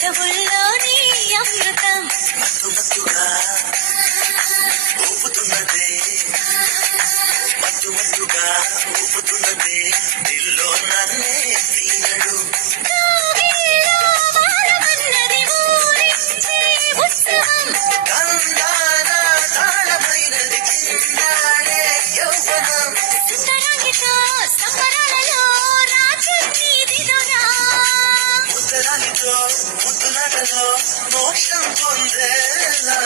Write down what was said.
పెదవుల్లోని అమృతం మత్తు మత్తుగా ఊపుతున్నదే మత్తు మత్తుగా ఊపుతున్నదే దిల్లో నన్నే తీయడు కందాన తాళమైనది కిందాడే యౌవనం ముద్దరాలితో ముద్దులాటలో మోక్షం పొందేలా